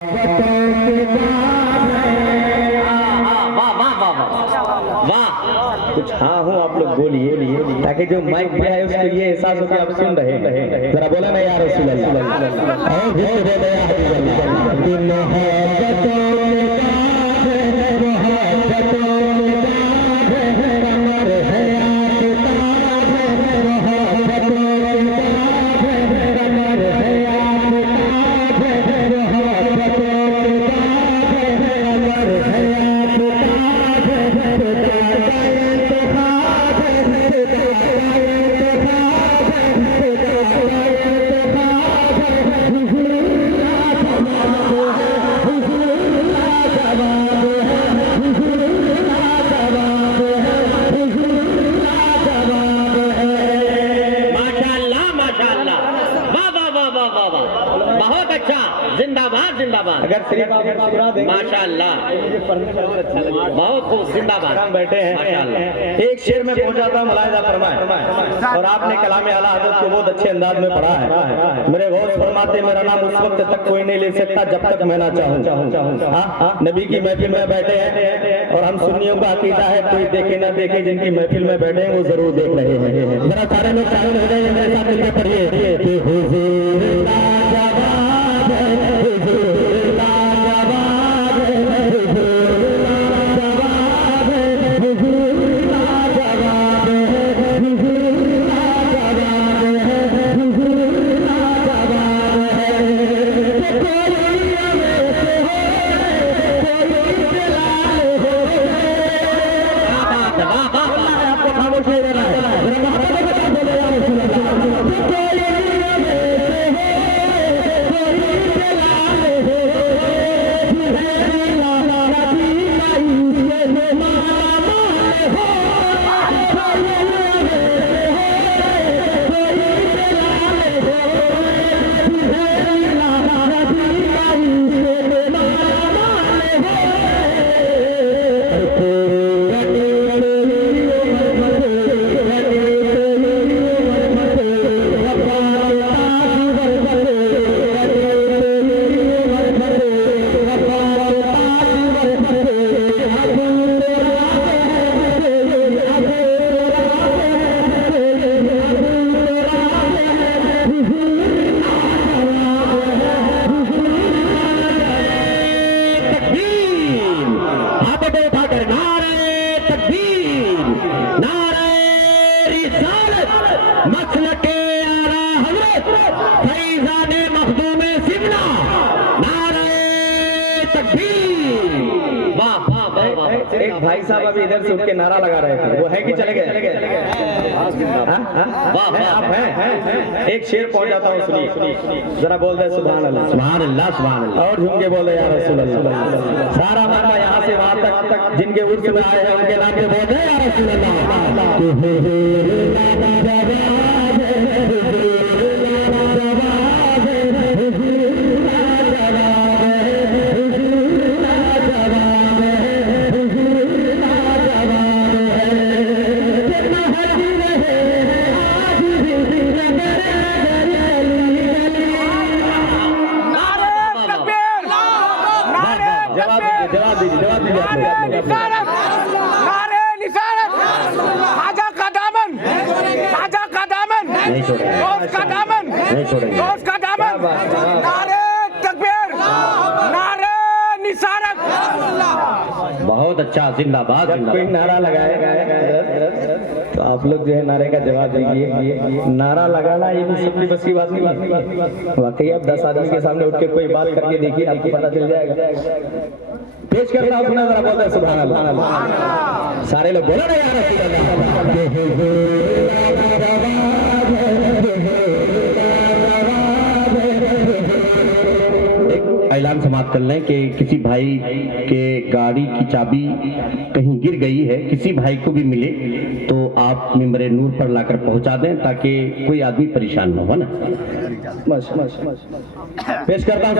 कुछ हाँ हूँ आप लोग बोलिए ताकि जो माइक पे है उसको ये एहसास हो कि आप सुन रहे हैं। जरा बोला ना यार रसूल अगर माशाअल्लाह बहुत खूब जिंदाबाद बैठे हैं। एक शेर में पहुंचा था मुलाहिजा फरमाए और आपने कलाम आला हज़रत को बहुत अच्छे अंदाज में पढ़ा है। मेरे गौस फरमाते मेरा नाम उस वक्त तक कोई नहीं ले सकता जब तक मैं ना चाहूं। नबी की महफिल में बैठे हैं और हम सुन्नियों का अकीदा है कोई देखे ना देखे, जिनकी महफिल में बैठे हैं वो जरूर देख रहे हैं। जरा सारे लोग शामिल हो जाइए, मेरे साथ मिलकर पढ़िए। एक भाई साहब अभी इधर से उठ के नारा लगा रहे थे, वो है कि चले गए? आप हैं? एक शेर पहुंच जाता हूँ, सुनिए जरा बोल दे सुभान अल्लाह सुभान अल्लाह सुभान अल्लाह और झूम के बोले या रसूल अल्लाह। सारा मरना यहाँ से वहाँ तक जिनके उर्स में आए हैं उनके नाम पे बोल दे या रसूल अल्लाह। बहुत अच्छा, जिंदाबाद। कोई नारा लगाएगा तो आप लोग जो है नारे का जवाब दीजिए। नारा लगाना ये भी सबकी बस की बात नहीं है। वाकई आप 10 आदमी के सामने उठ के कोई बात करके देखिए, आपको पता चल जाएगा। पेश करता हूँ, सुना जरा बोलते सुभान अल्लाह। सारे लोग बोलो ना यार रसूल अल्लाह। ऐलान समाप्त कर लें कि किसी भाई के गाड़ी की चाबी कहीं गिर गई है, किसी भाई को भी मिले तो आप मिंबरे नूर पर लाकर पहुंचा दें ताकि कोई आदमी परेशान न हो ना। पेश करता हूं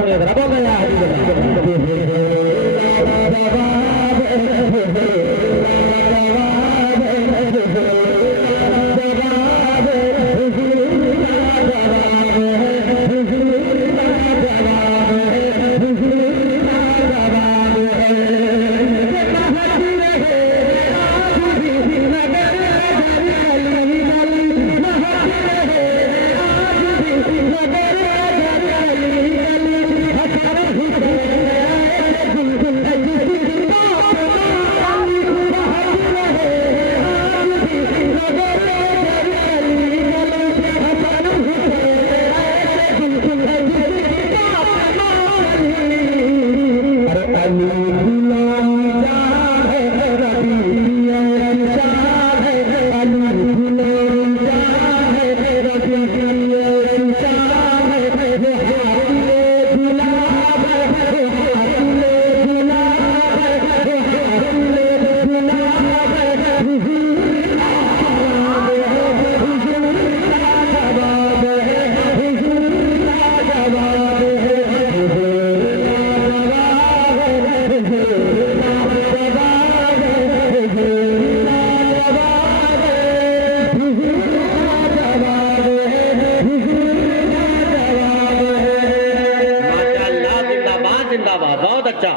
बहुत अच्छा,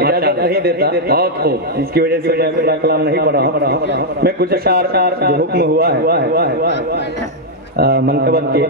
इजाजत नहीं देता, बहुत खूब। इसकी वजह से मैं मेरा कलाम नहीं पढ़ा हूँ। मैं कुछ अशार जो हुक्म हुआ है मनकबत के